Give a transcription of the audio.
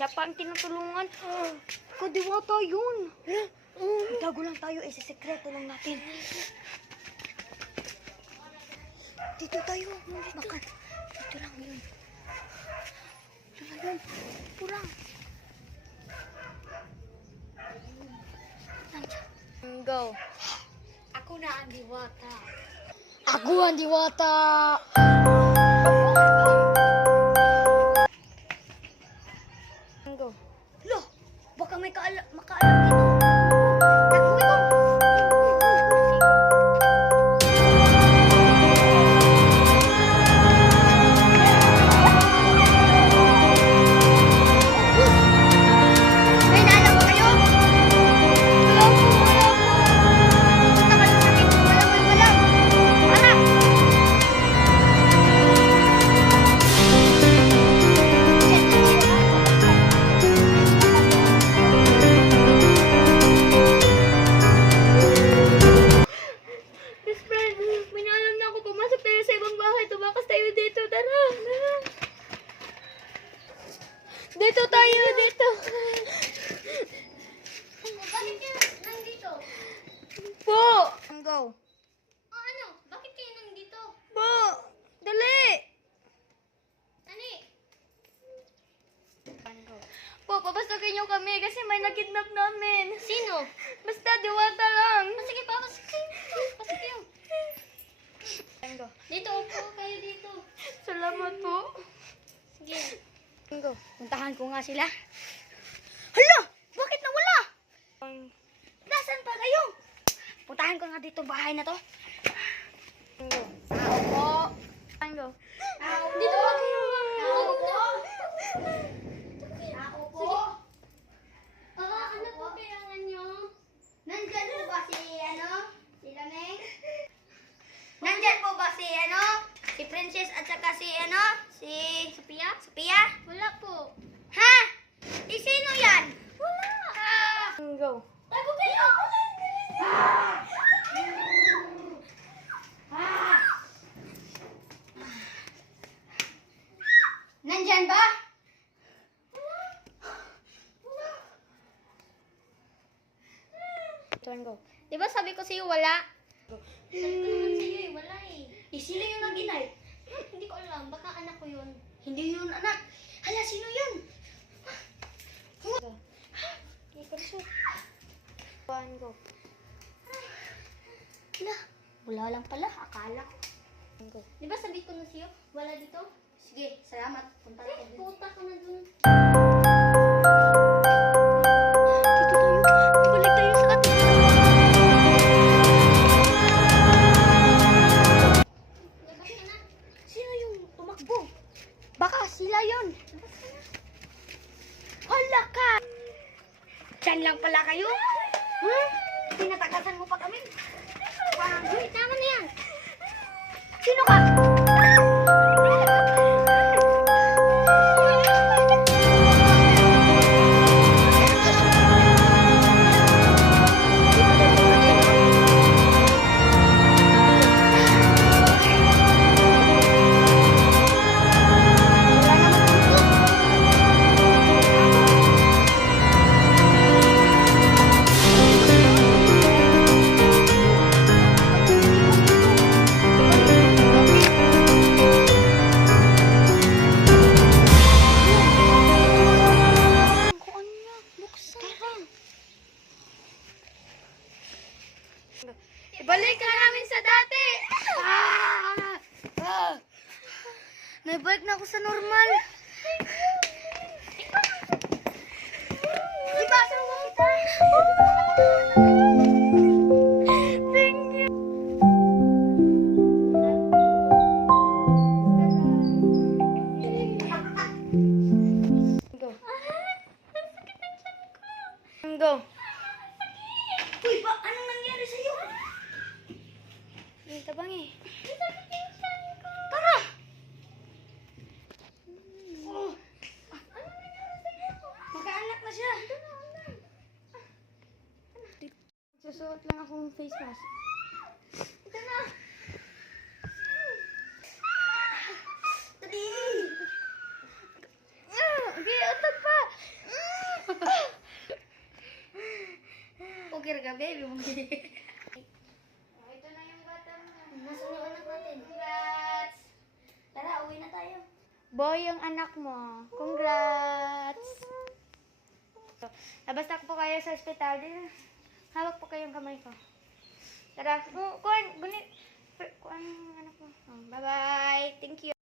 Siya pa ang tinutulungan. Kadiwata yun. Tago lang tayo, sekreto lang natin. Dito tayo. Bakit? Dito lang yun. Dito lang yun. Kurang. Go. Ako na ang diwata. Ako ang diwata. Go. Lo, baka may makaalam dito. Taguin ko. May naalam ba kayo? Wala po. Punta kayo sa akin. Wala. Anak! Best friend, may naalam na ako. Pumasok tayo sa ibang bahay. Tumakas tayo dito. Tara. Dito tayo, dito. Bakit kayo nandito? Po. Go. Ano? Bakit kayo nandito? Po. Dali. Ani? Po, papasukin niyo kami kasi may nakidnap namin. Sino? Basta diwata lang. Sige pa, pasok kayo. Pasok kayo. Go. Dito, upo kayo dito. Salamat po. Sige. Go. Puntahan ko nga sila. Hala! Bakit nawala? Nasaan pa kayo? Puntahan ko nga dito bahay na to. Go. Ako po. Go. Dito pa kayo. Ako po. Ano po kailangan nyo? Nandyan po ba si Si Lameng? Nandyan po ba si Si Princess at saka si Si Sophia? Sophia? Wala po. Ha? Di sino yan? Wala. Go. Tago kayo. Nandyan ba? Go. Di ba sabi ko sa'yo wala? Sabi ko naman sa'yo wala Sino yung nag-inay? Hindi ko alam, baka anak ko yun. Hindi yun, anak. Hala, sino yun? Go. Na, Wala lang pala. Akala ko. Go. di ba sabi ko na sa'yo wala dito? Sige, salamat. Punta ka dun. Puta ka na dun. Dito tayo. Balik tayo sa atin. Labas ka na. Sino yung tumakbo? Baka sila yun. Hala ka! Diyan lang pala kayo? Tinatakasan mo pa kami? Uy, tama na yan. Sino ka? Ibalik ka namin sa dati! Naibalik na ako sa normal. Ibasa mo kita! Thank you! Go. Ang sakit ng tiyan ko. Go. Uy, anong nangyari sa'yo? Ang tabang eh. Ang sakit ng tiyan ko. Tara! Ano nangyari sa'yo? Magkaanak na siya. Susuot lang akong face mask. Ito na. Dali! Okay, utot pa! Ito na yung bata mo. Nasaan yung anak natin? Congrats! Tara, uwi na tayo. Boy, yung anak mo. Congrats! Labas na po kayo sa ospital. Hawak po kayong kamay ko. Tara, kuhan, gunit. Kuhan yung anak mo. Bye-bye. Thank you.